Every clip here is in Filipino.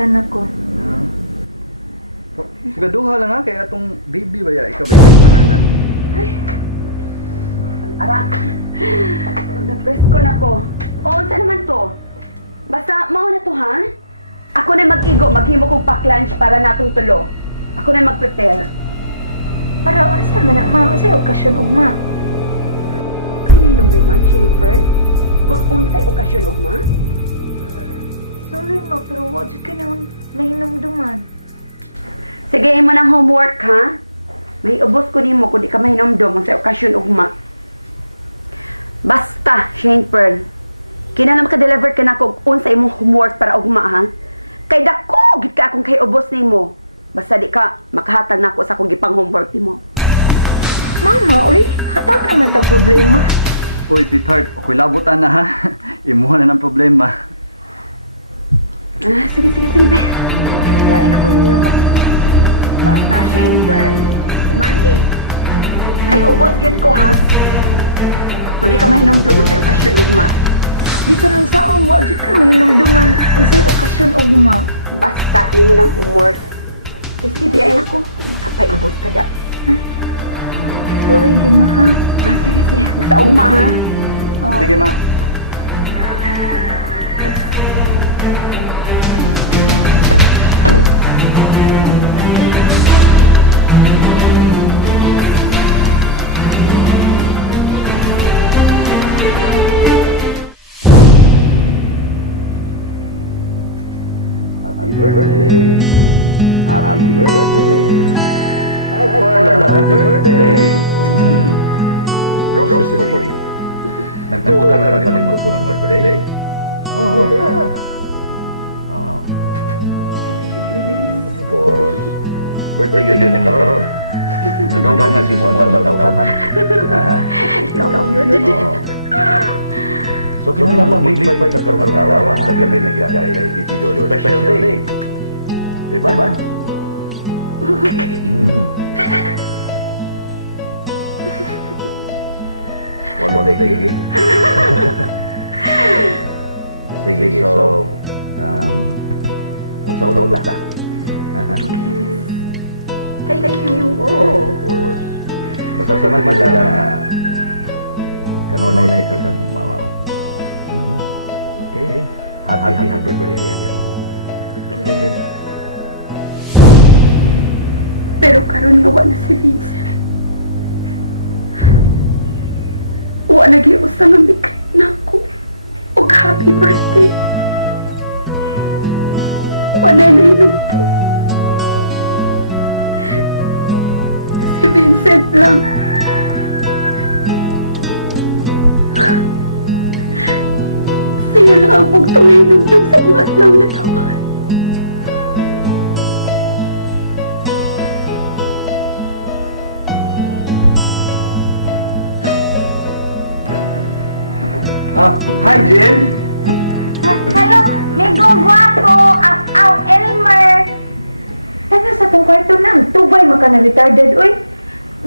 Kalibutan ako. Sigaduha lang ha, kaya atong baby ba ya, ikaw ba yung pangalan? Ara, na-presko na ko. O, unsa naman to? Basta, mao na to, ha? Ako na mag-igo, maghimo kong pack-lunch para natong tulo. Ako na mag-prepare. Para unsa man na mao sa okasyon ugma. Kaninong duman, Shinfer? Kung unsay okasyon ugma? Sorry ma, pero wala ka na nahinumduman. Sige, imo ng homework, ha? May ubos ko nimo kung di ka mahinomdom sa okasyon ugma. Basta, Shane Pearl. Kinahanglan maka-deliver ka na kung unsa imong homework para ugma, ha? Kay dako, gid ka akong kay ubos nimo. Basta di ka makahatag nako sa akong gipang homework nimo. Mama, uy, hatag naman tag problema. Uy, sweetheart, ako'y labutan na ha. Imuha na ng problema. Sige. Yain ako ninyo. Basta, Shane Pearl. Mandi. Ay, ubos gid ko, ha? Kung di ka mahinomdom sa okasyon ugma. Di ka nang saong wala ka mahinumduman unsay okasyon ugma. Basta, imo ng homework. Kasi diyan ako. Makapaibos ka da. Sorry, di ma ha. Sige. Basta ugma, ha? Sige ma. Happy birthday. Happy birthday. Happy birthday. Roses for you. Nagtuwa ka na naman mo sa birthday? Oh. Of course. Birthday yun yung karoon. Nagawang na si mo ang matawhan. Ikaw yun. So kung naman maglipay ka karwarawa sa gabi na gaya, it is your special day. Diba? One more day. Sige, so, magsaulaw na ka. Thank you. Of course. Basta saman magala na kanunay na ikagang mamaw. Okay. Happy birthday again. Okay. Pero karon nga wala si Vincent. Wala nagiusa nga bikat na ako. Og happy birthday. Wala na inumpo. Si Vincent lang. Siya lang ang bugtong hinumdum sa mga adlaw na taon. Hi Jill. Hello, Migo Guapo, Aw Elmer. Ano sa tong kwarto nang tubay maka na retarded, uy.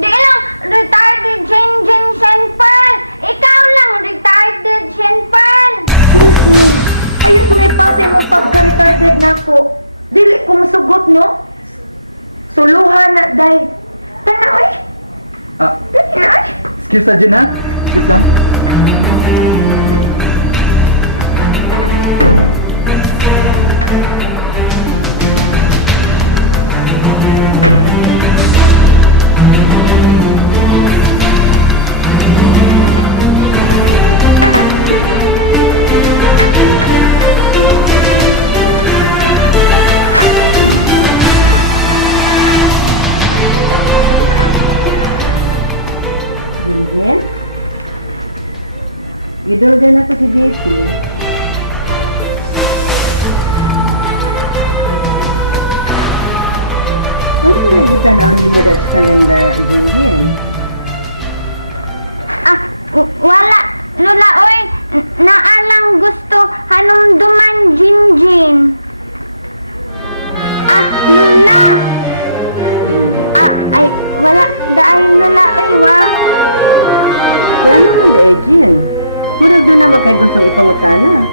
Di lang, retarded Jen Shenpearl! Ikaw lang, retarded Shenpearl! Excuse me. Ayun ko na ipatay mong pagka-retarded na ako. Dili ko masugot, no? Suluhan na, day. Tana, uy. Dali na, uy. Excuse na Jill ha? Excuse lang. Vincent? Gidulgan ako si JP. Ano na kita na ni mo dat kalendar, Jinjin? Wala, Lola, oy, naalang gusto hanumduman Jinjin. Lola! Ay, wala, dahil Lola, oy, Ano man da Jin? Murag doon naman kay gustong ipangutana.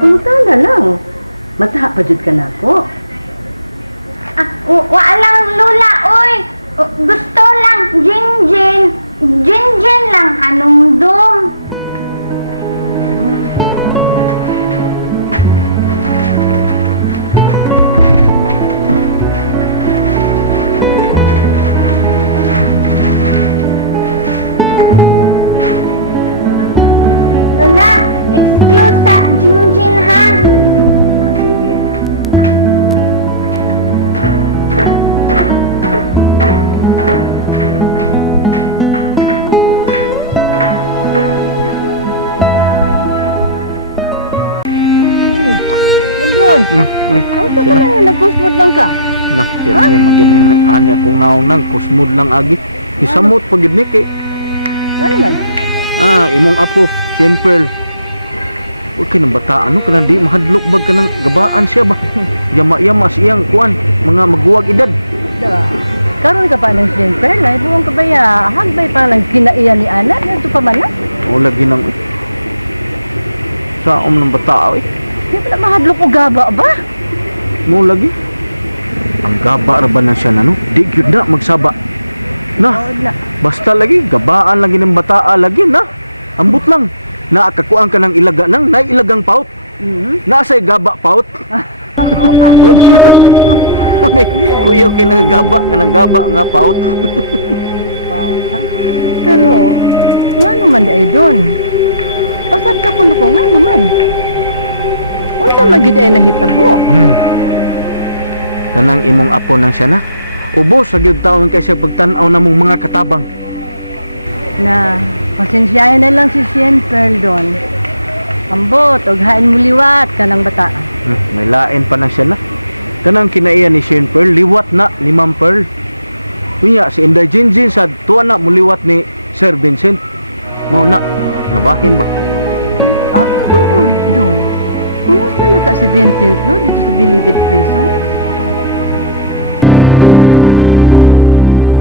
Pangutana lang. Mataha pa jud ka na ko. Walang lula, oy. Gusto lang, Jinjin. Jinjin lang, hanumdum. Lola, excuse sa Jinjin ha. Sige. Nandun. Ano ka na yan? Nag-postport lang ka? Nah, siyempre, magiging ani akong naong nang kusmod lang agi. Isamot pagid ni kay. Ano man? Imong apo, siyempre. Huwag ka ng bata, ano ka na di mahadlok bag ka ng gabaan siya ba? Yama-yama siyang kuan, mga maguwag edad. Karon ka pa ng siyempre, na ibuwang ka ba ya? Hagbay pa lang kinaiyan ni Ana, ito pa man na? O lagi ng sa ng bata eh. Di ba na mahadlok o gaba ba? Mo lagi. Ang gaba ra ba na siya na no? Di gyud na magsaba. Na, Na. basta lagi gabaan lagi ng bata lagi na. Ambot lang. Naakakuan ka ng ilaga nang nailagang paut. Nasa'y gaba paut. Kuyo kay nang gaba nga paut. Pero, ano man di ay doon? Pasat ka kung ko nga naman. Unsa man gid ay nahitabo? Kanang imong apo nang siya na. Ubos sa gyud taon kay siya pagtan-aw namong mga katabang. Na, pasensyahan na lang si Sien Pearl doon. Ambot, og hain mo liwat ka ng bata. May lain pa na siya na. Kanang kinaiya ni Shane Pearl, liwat na ni Ma'am Pearl. Kunya, si Inday Jinjin sa tuwa na muliwat ni Sir Vincent. Mao na, nabahin ba? Tuod doon. Kumusta na ka si Vincent no? Dito sa Bilibid Prison?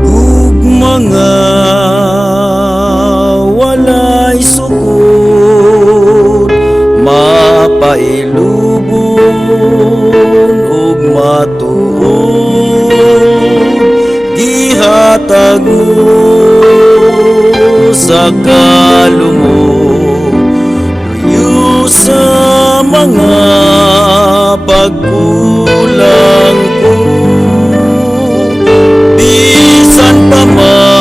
Ug mga walay sukod, mapailubon ug matuod, gihatag mo sa kalumog, luyo sa mga pagkulang ko, bisan pa man